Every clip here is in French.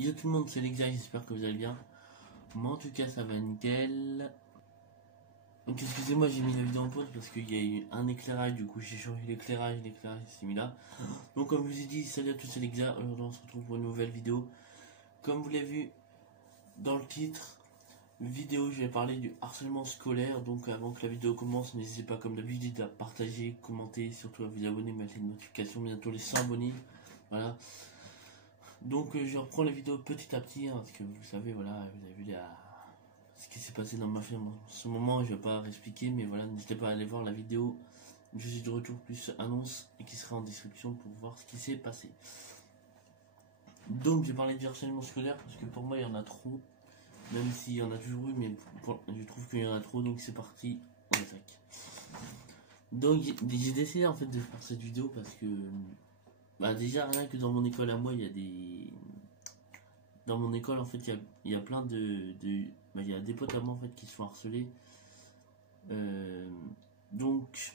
Yo tout le monde, c'est Lexa, j'espère que vous allez bien. Moi en tout cas ça va nickel. Donc excusez-moi, j'ai mis la vidéo en pause parce qu'il y a eu un éclairage, du coup j'ai changé l'éclairage s'est mis là. Donc comme je vous ai dit, salut à tous, c'est Lexa, aujourd'hui on se retrouve pour une nouvelle vidéo. Comme vous l'avez vu dans le titre, vidéo je vais parler du harcèlement scolaire. Donc avant que la vidéo commence, n'hésitez pas comme d'habitude à partager, commenter, surtout à vous abonner, mettre les notifications, bientôt les 100 abonnés. Voilà. Donc je reprends la vidéo petit à petit, hein, parce que vous savez, voilà, vous avez vu ce qui s'est passé dans ma firme en ce moment, je vais pas expliquer, mais voilà, n'hésitez pas à aller voir la vidéo. Je suis de retour plus annonce et qui sera en description pour voir ce qui s'est passé. Donc j'ai parlé du harcèlement scolaire parce que pour moi il y en a trop, même s'il y en a toujours eu, mais je trouve qu'il y en a trop, donc c'est parti, on attaque. Donc j'ai décidé en fait de faire cette vidéo parce que bah déjà rien que dans mon école à moi il y a des... Dans mon école en fait il y a plein bah, il y a des potes à moi en fait qui se font harceler. Donc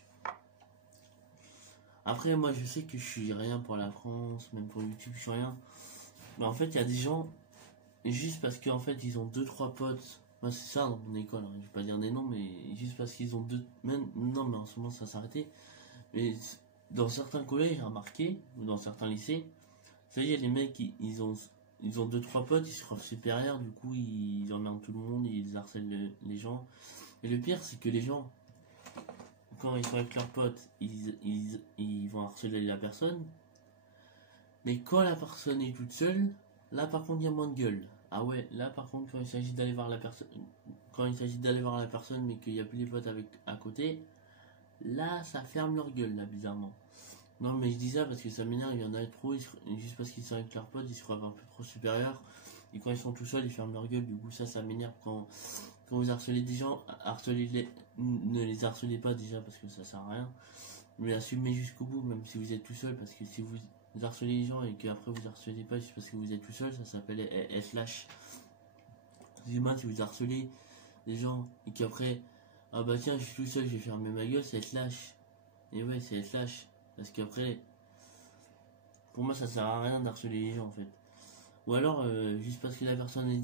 après moi je sais que je suis rien pour la France, même pour YouTube je suis rien. Mais en fait il y a des gens, juste parce qu'en fait ils ont 2-3 potes. Moi c'est ça dans mon école, hein. Je vais pas dire des noms, mais juste parce qu'ils ont deux... Même... Non mais en ce moment ça s'est arrêté. Mais dans certains collèges j'ai remarqué, ou dans certains lycées, ça y est, les mecs ils ont 2-3 potes, ils se croient supérieurs, du coup ils emmerdent tout le monde, ils harcèlent les gens. Et le pire c'est que les gens, quand ils sont avec leurs potes, ils vont harceler la personne. Mais quand la personne est toute seule, là par contre il y a moins de gueule. Ah ouais, là par contre quand il s'agit d'aller voir la personne, mais qu'il n'y a plus les potes à côté, là ça ferme leur gueule là bizarrement. Non mais je dis ça parce que ça m'énerve, il y en a trop, juste parce qu'ils sont avec leurs potes, ils se croient un peu trop supérieurs. Et quand ils sont tout seuls, ils ferment leur gueule, du coup ça m'énerve quand vous harcelez des gens, ne les harcelez pas déjà parce que ça sert à rien. Mais assumez jusqu'au bout, même si vous êtes tout seul, parce que si vous harcelez les gens et qu'après vous harcelez pas juste parce que vous êtes tout seul, ça s'appelle être lâche. Excusez-moi, si vous harcelez les gens et qu'après, ah bah tiens je suis tout seul, je vais fermer ma gueule, c'est être lâche. Et ouais, c'est être lâche. Parce qu'après, pour moi, ça sert à rien d'harceler les gens en fait. Ou alors, juste parce que la personne est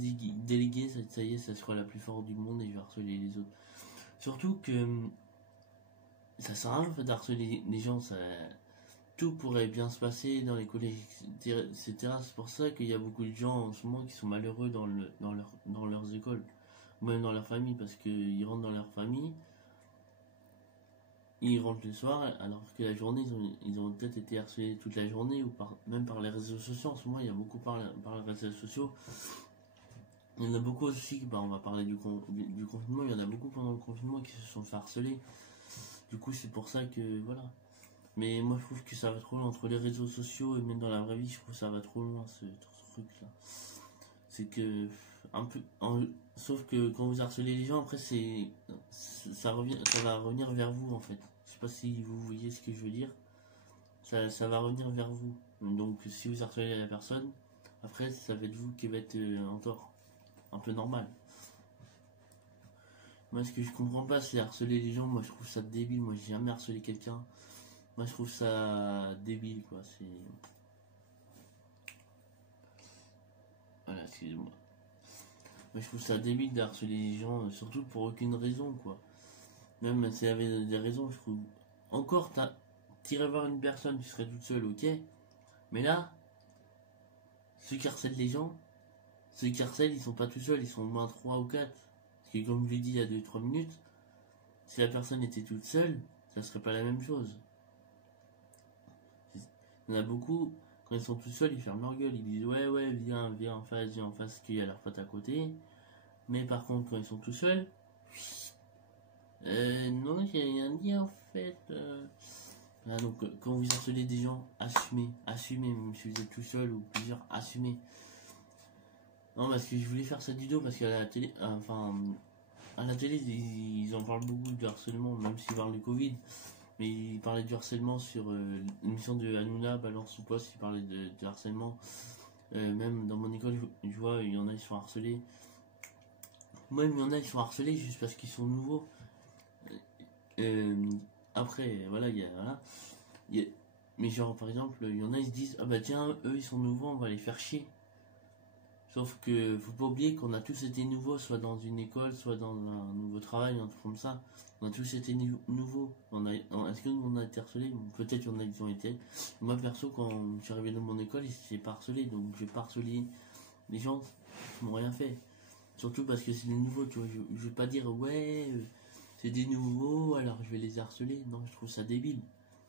déléguée, ça y est, ça se croit la plus forte du monde et je vais harceler les autres. Surtout que ça sert à rien en fait, d'harceler les gens. Tout pourrait bien se passer dans les collèges, etc. C'est pour ça qu'il y a beaucoup de gens en ce moment qui sont malheureux dans leurs écoles, ou même dans leur famille, parce qu'ils rentrent dans leur famille. Ils rentrent le soir alors que la journée ils ont peut-être été harcelés toute la journée ou même par les réseaux sociaux. En ce moment il y a beaucoup par les réseaux sociaux. Il y en a beaucoup aussi, bah, on va parler du confinement, il y en a beaucoup pendant le confinement qui se sont fait harceler. Du coup c'est pour ça que voilà. Mais moi je trouve que ça va trop loin entre les réseaux sociaux et même dans la vraie vie, je trouve que ça va trop loin ce truc là. C'est que un peu sauf que quand vous harcelez les gens après ça va revenir vers vous en fait. Je sais pas si vous voyez ce que je veux dire. Ça va revenir vers vous. Donc si vous harcelez la personne, après ça va être vous qui va être en tort. Un peu normal. Moi ce que je comprends pas c'est harceler les gens, moi je trouve ça débile, moi j'ai jamais harcelé quelqu'un. Moi je trouve ça débile quoi, c'est... Voilà, excusez-moi. Moi je trouve ça débile de harceler les gens, surtout pour aucune raison quoi. Même s'il y avait des raisons, je trouve. Encore, t'irais voir une personne, tu serais toute seule, ok. Mais là, ceux qui harcèlent les gens, ils sont pas tout seuls, ils sont au moins 3 ou 4. Parce que comme je l'ai dit il y a 2-3 minutes, si la personne était toute seule, ça serait pas la même chose. Il y en a beaucoup, quand ils sont tout seuls, ils ferment leur gueule, ils disent ouais, viens en face, qu'il y a leur pote à côté. Mais par contre, quand ils sont tout seuls, non, j'ai rien dit en fait. Voilà, donc quand vous harcelez des gens, assumez, même si vous êtes tout seul ou plusieurs, assumez. Non, parce que je voulais faire cette vidéo parce qu'à la télé, à la télé, ils en parlent beaucoup du harcèlement, même s'ils parlent du Covid. Mais ils parlaient du harcèlement sur l'émission de Hanouna, Balance ou Poste, ils parlaient de harcèlement. Même dans mon école, je vois, il y en a, ils sont harcelés. Même il y en a, ils sont harcelés juste parce qu'ils sont nouveaux. Après, voilà, mais genre, par exemple, il y en a, ils se disent, ah bah tiens, eux, ils sont nouveaux, on va les faire chier. Sauf que faut pas oublier qu'on a tous été nouveaux, soit dans une école, soit dans un nouveau travail, un truc comme ça. On a tous été nouveaux. Est-ce que on a été harcelés? Peut-être qu'on a ils ont été. Moi perso, quand je suis arrivé dans mon école, j'ai pas harcelé, donc je vais pas harceler les gens qui m'ont rien fait. Surtout parce que c'est des nouveaux, tu vois. Je vais pas dire ouais, c'est des nouveaux, alors je vais les harceler. Non, je trouve ça débile.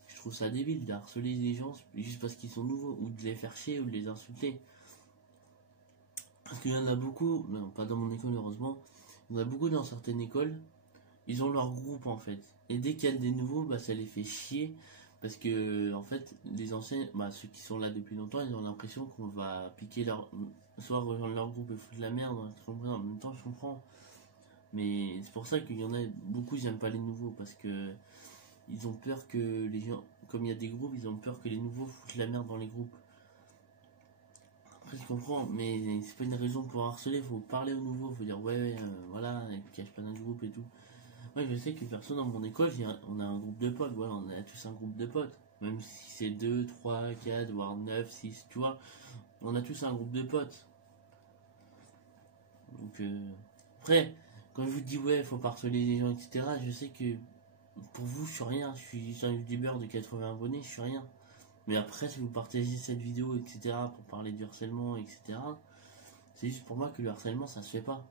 Je trouve ça débile de harceler les gens juste parce qu'ils sont nouveaux, ou de les faire chier, ou de les insulter. Parce qu'il y en a beaucoup, non, pas dans mon école heureusement, il y en a beaucoup dans certaines écoles, ils ont leur groupe en fait. Et dès qu'il y a des nouveaux, bah, ça les fait chier. Parce que en fait, les anciens, bah, ceux qui sont là depuis longtemps, ils ont l'impression qu'on va piquer leur. Soit rejoindre leur groupe et foutre de la merde, en même temps je comprends. Mais c'est pour ça qu'il y en a beaucoup, ils n'aiment pas les nouveaux. Parce que ils ont peur que les gens, comme il y a des groupes, ils ont peur que les nouveaux foutent la merde dans les groupes. Après, je comprends, mais c'est pas une raison pour harceler. Faut parler aux nouveaux, faut dire ouais, voilà, et cache pas notre groupe et tout. Moi, je sais que personne dans mon école, on a un groupe de potes, voilà, on a tous un groupe de potes. Même si c'est 2, 3, 4, voire 9, 6, tu vois, on a tous un groupe de potes. Donc, après, quand je vous dis ouais, faut pas harceler les gens, etc., je sais que pour vous, je suis rien. Je suis un youtubeur de 80 abonnés, je suis rien. Mais après, si vous partagez cette vidéo, etc., pour parler du harcèlement, etc., c'est juste pour moi que le harcèlement, ça se fait pas.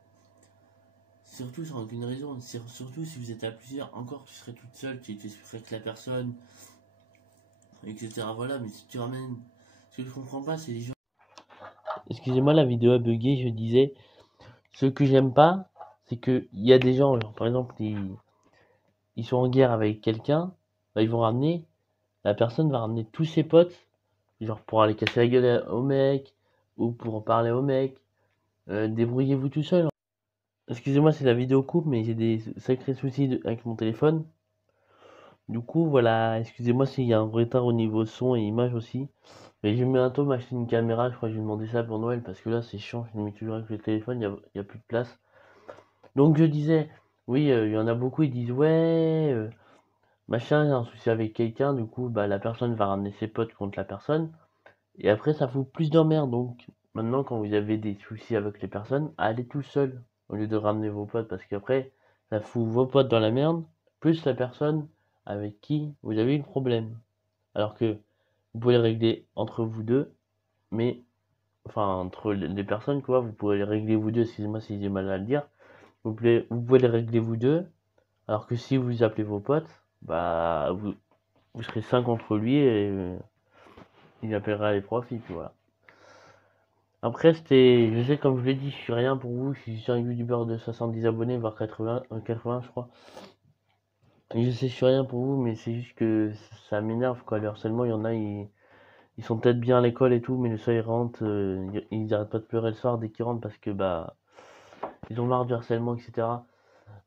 Surtout sans aucune raison. Surtout si vous êtes à plusieurs, encore tu serais toute seule, tu serais avec la personne, etc. Voilà, mais si tu ramènes. Ce que je comprends pas, c'est les gens. Excusez-moi, la vidéo a bugué, je disais. Ce que j'aime pas, c'est qu'il y a des gens, genre, par exemple, ils sont en guerre avec quelqu'un, bah, ils vont ramener, la personne va ramener tous ses potes, genre pour aller casser la gueule au mec, ou pour parler au mec. Débrouillez-vous tout seul. Excusez-moi si la vidéo coupe, mais j'ai des sacrés soucis avec mon téléphone. Du coup, voilà, excusez-moi s'il y a un retard au niveau son et image aussi. Mais je vais bientôt m'acheter une caméra, je crois que je vais demander ça pour Noël parce que là c'est chiant, je le mets toujours avec le téléphone, il y a plus de place. Donc je disais, oui, il y en a beaucoup, ils disent ouais, machin, j'ai un souci avec quelqu'un, du coup, bah la personne va ramener ses potes contre la personne. Et après, ça fout plus d'emmerde. Donc maintenant, quand vous avez des soucis avec les personnes, allez tout seul au lieu de ramener vos potes parce qu'après, ça fout vos potes dans la merde, plus la personne avec qui vous avez eu le problème. Alors que vous pouvez le régler entre vous deux, mais enfin entre les personnes quoi, vous pouvez les régler vous deux, excusez-moi si j'ai mal à le dire, vous pouvez les régler vous deux, alors que si vous appelez vos potes, bah vous serez 5 contre lui et il appellera les profs, puis voilà. Après je sais comme je l'ai dit, je suis rien pour vous, je suis un youtubeur de 70 abonnés, voire 80 je crois. Et je sais je suis rien pour vous, mais c'est juste que ça m'énerve quoi, le harcèlement, il y en a, ils sont peut-être bien à l'école et tout, mais le soir ils rentrent, ils arrêtent pas de pleurer le soir dès qu'ils rentrent parce que bah ils ont marre du harcèlement, etc.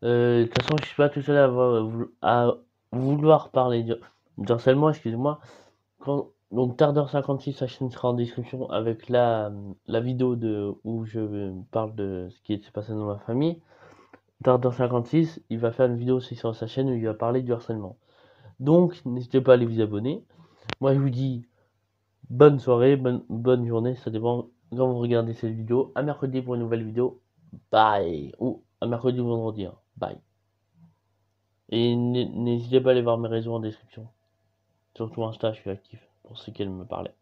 De toute façon, je suis pas tout seul à vouloir parler du harcèlement, excusez-moi. Donc Tardeur 56, sa chaîne sera en description avec la vidéo où je parle de ce qui s'est passé dans ma famille. Tardeur 56, il va faire une vidéo aussi sur sa chaîne où il va parler du harcèlement. Donc n'hésitez pas à aller vous abonner. Moi je vous dis bonne soirée, bonne journée, ça dépend quand vous regardez cette vidéo. À mercredi pour une nouvelle vidéo. Bye. Ou à mercredi ou vendredi. Hein. Bye. Et n'hésitez pas à aller voir mes réseaux en description. Surtout Insta, je suis actif pour ceux qui me parlaient.